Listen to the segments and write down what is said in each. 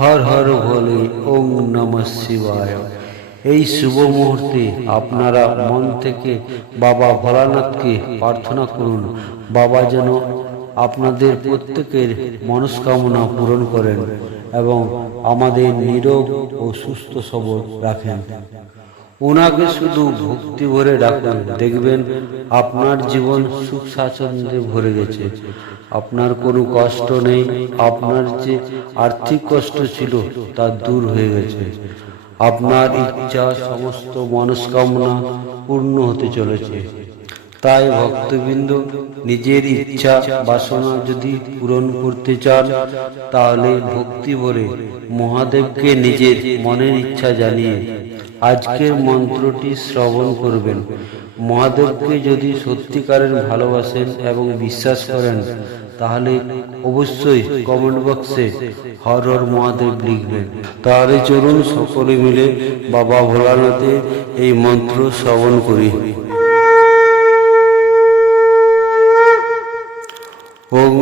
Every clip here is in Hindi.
হর হর ভোলে, ওম নমঃ শিবায়। এই শুভ মুহূর্তে আপনারা মন থেকে বাবা ভোলানাথকে প্রার্থনা করুন, বাবা যেন আপনাদের প্রত্যেকের মনস্কামনা পূরণ করেন এবং আমাদের নিরোগ ও সুস্থ সবল রাখেন। ওনাকে শুধু ভক্তি ভরে ডাকুন, দেখবেন আপনার জীবন সুখ স্বাচ্ছন্দ্যে ভরে গেছে। আপনার কোনো কষ্ট নেই, আপনার যে আর্থিক কষ্ট ছিল তা দূর হয়ে গেছে। আপনার ইচ্ছা সমস্ত মনস্কামনা পূর্ণ হতে চলেছে। তাই ভক্তবৃন্দ, নিজের ইচ্ছা বাসনা যদি পূরণ করতে চান, তাহলে ভক্তি ভরে মহাদেবকে নিজের মনের ইচ্ছা জানিয়ে আজকের মন্ত্রটি শ্রবণ করবেন। মহাদেবকে যদি সত্যিকারের ভালোবাসেন এবং বিশ্বাস করেন, তাহলে অবশ্যই কমেন্ট বক্সে হর হর মহাদেব লিখবেন। তাহলে চলুন সকলে মিলে বাবা ভোলানাথের এই মন্ত্র শ্রবণ করি। ওম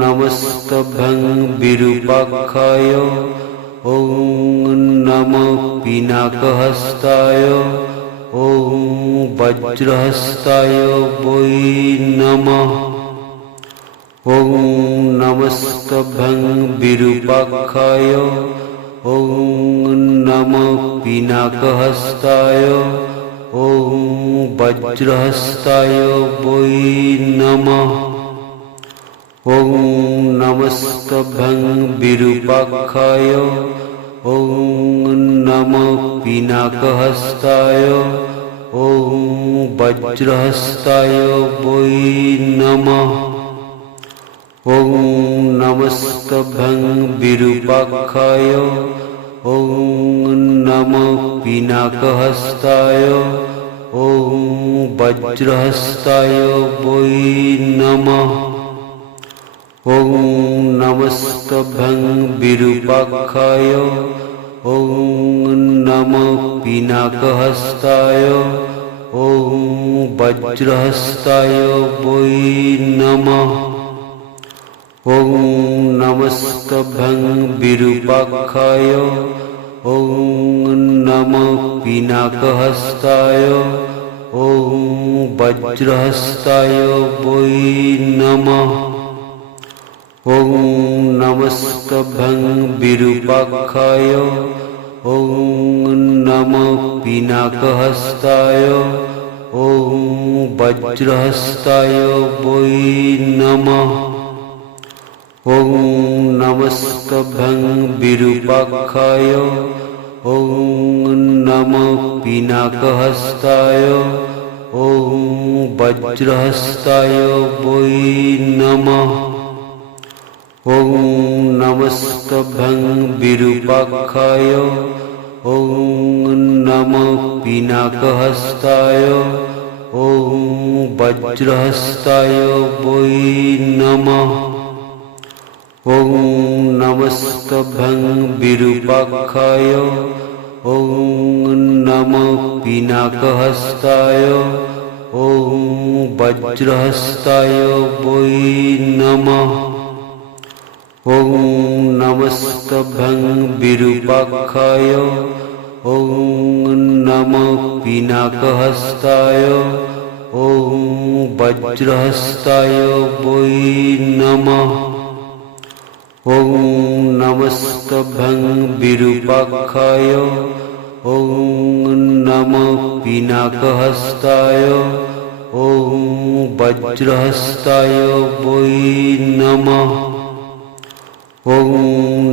নমস্তভ্যং বিরূপাক্ষায়, ওম নমঃ পিনাকহস্তায়, ওম বজ্রহস্তায় বৈ নমঃ। ওম নমস্তভ্যং বিরূপাক্ষায়, ওম নমঃ পিনাকহস্তায়, ওম বজ্রহস্তায় বৈ নমঃ। ওম নমস্তভ্যং বিরূপাক্ষায়, ওম নমঃ পিনাকহস্তায়, ওম বজ্রহস্তায় বৈ নমঃ। ওম নমস্তভ্যং বিরূপাক্ষায়, ওম নমঃ পিনাকহস্তায়, ওম বজ্রহস্তায় বৈ নমঃ। ওম নমস্তভ্যং বিরূপাক্ষায়, ওম নমঃ পিনাকহস্তায়, ওম বজ্রহস্তায় বৈ নমঃ। ওম নমস্তভ্যং বিরূপাক্ষায়, ওম নমঃ পিনাকহস্তায়, ওম বজ্রহস্তায় বৈ নমঃ। ওম নমস্তভ্যং বিরূপাক্ষায়, ওম নমঃ পিনাকহস্তায়, ওম বজ্রহস্তায় বৈ নমঃ। ওম নমস্তভ্যং বিরূপাক্ষায়, ওম নমঃ পিনাকহস্তায়, ওম বজ্রহস্তায় বৈ নমঃ। ওম নমস্তভ্যং বিরূপাক্ষায়, ওম নমঃ পিনাকহস্তায়, ওম বজ্রহস্তায় বৈ নমঃ। ওম নমস্তভ্যং বিরূপাক্ষায়, ওম নমঃ পিনাকহস্তায়, ওম বজ্রহস্তায় বৈ নমঃ। ওম নমস্তভ্যং বিরূপাক্ষায়, ওম নমঃ পিনাকহস্তায়, ওম বজ্রহস্তায় বৈ নমঃ। ওম নমস্তভ্যং বিরূপাক্ষায়, ওম নমঃ পিনাকহস্তায়, ওম বজ্রহস্তায় বৈ নমঃ। ওম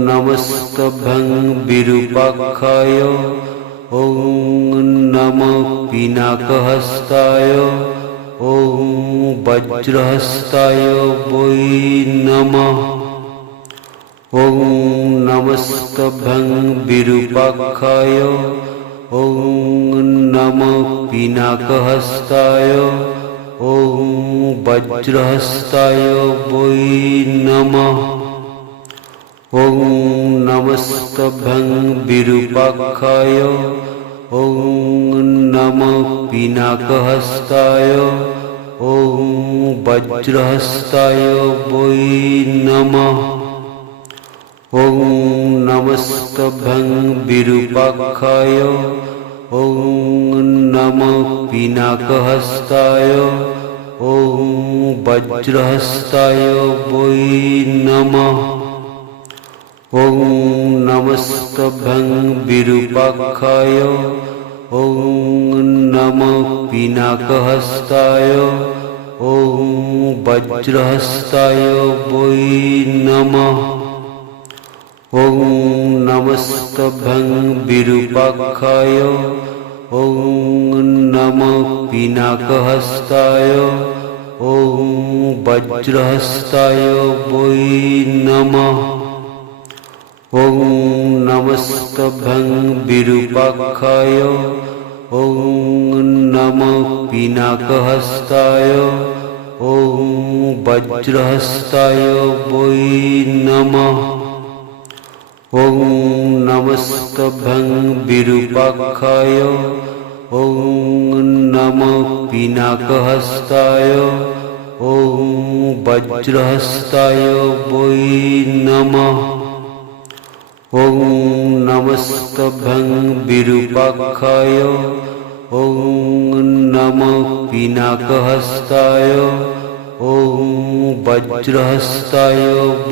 নমস্তভ্যং বিরূপাক্ষায়, ওম নমঃ পিনাকহস্তায়, ওম বজ্রহস্তায় বৈ নমঃ। ওম নমস্তভ্যং বিরূপাক্ষায়, ওম নমঃ পিনাকহস্তায়, ওম বজ্রহস্তায় বৈ নমঃ। ওম নমস্তভ্যং বিরূপাক্ষায়, ওম নমঃ পিনাকহস্তায়, ওম বজ্রহস্তায় বৈ নমঃ। ওম नमस्तभ्यं विरूपाक्षाय ॐ नमो पिनाकहस्ताय ॐ वज्रहस्ताय वै नमः ॐ नमस्तभ्यं विरूपाक्षाय ॐ नमो पिनाकहस्ताय ॐ वज्रहस्ताय वै नमः ॐ नमस्तभ्यं विरूपाक्षाय ॐ नमो पिनाकहस्ताय ॐ वज्रहस्ताय वै नमः ॐ नमस्तभ्यं विरूपाक्षाय ॐ नमो पिनाकहस्ताय ॐ वज्रहस्ताय वै नमः ॐ नमस्तभ्यं विरूपाक्षाय ॐ नमो पिनाकहस्ताय ॐ वज्रहस्ताय वै नमः ॐ नमस्तभ्यं विरूपाक्षाय ॐ नमो पिनाकहस्ताय ॐ वज्रहस्ताय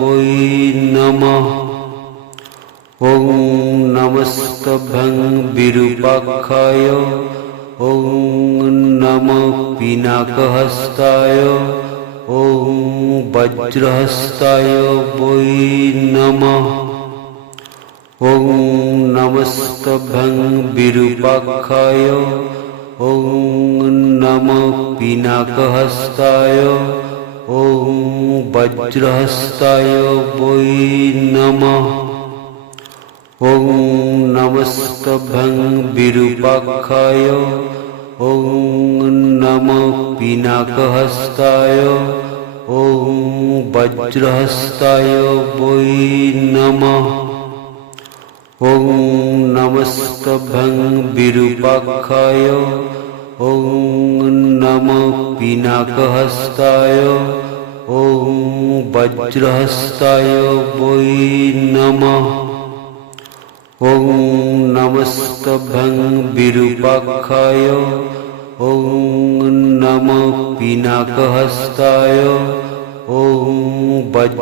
वै नमः ॐ नमस्तभ्यं विरूपाक्षाय ॐ नमो पिनाकहस्ताय ॐ वज्रहस्ताय वै नमः ॐ नमस्तभ्यं विरूपाक्षाय ॐ नमो पिनाकहस्ताय ॐ वज्रहस्ताय वै नमः ॐ नमस्तभ्यं विरूपाक्षाय ॐ नमो पिनाकहस्ताय ॐ वज्रहस्ताय वै नमः ॐ नमस्तभ्यं विरूपाक्षाय ॐ नमो पिनाकहस्ताय ॐ वज्रहस्ताय वै नमः ॐ नमस्तभ्यं विरूपाक्षाय ॐ नमो पिनाकहस्ताय ॐ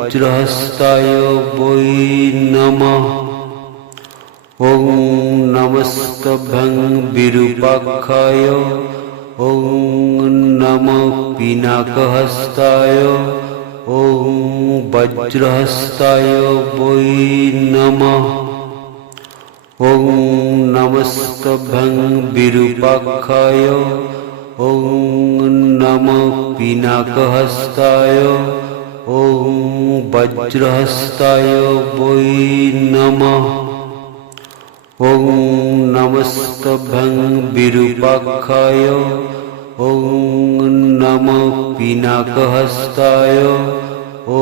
वज्रहस्ताय वै नमः ॐ नमस्तभ्यं विरूपाक्षाय ॐ नमो पिनाकहस्ताय ॐ वज्रहस्ताय वै नमः ॐ नमस्तभ्यं विरूपाक्षाय ॐ नमो पिनाकहस्ताय ॐ वज्रहस्ताय वै नमः ॐ नमस्तभ्यं विरूपाक्षाय ॐ नमो पिनाकहस्ताय ॐ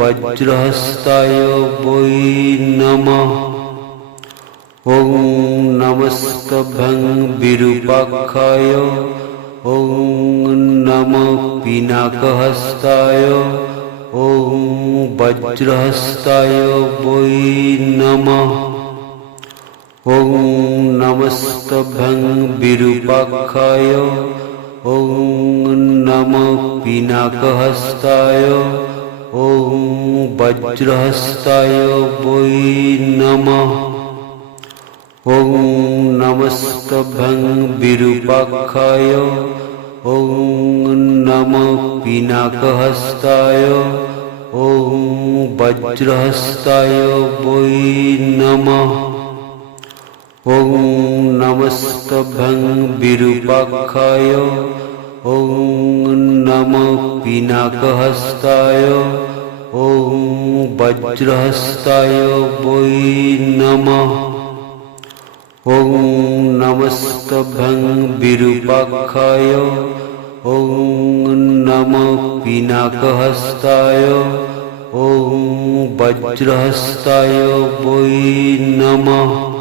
वज्रहस्ताय वै नमः ॐ नमस्तभ्यं विरूपाक्षाय ॐ नमो पिनाकहस्ताय ॐ वज्रहस्ताय वै नमः ॐ नमस्तभ्यं विरूपाक्षाय ॐ नमो पिनाकहस्ताय ॐ वज्रहस्ताय वै नमः ॐ नमस्तभ्यं विरूपाक्षाय ॐ नमो पिनाकहस्ताय ॐ वज्रहस्ताय वै नमः ॐ नमस्तभ्यं विरूपाक्षाय ॐ नमो पिनाकहस्ताय ॐ वज्रहस्ताय वै नमः ॐ नमस्तभ्यं विरूपाक्षाय ॐ नमो पिनाकहस्ताय ॐ वज्रहस्ताय वै नमः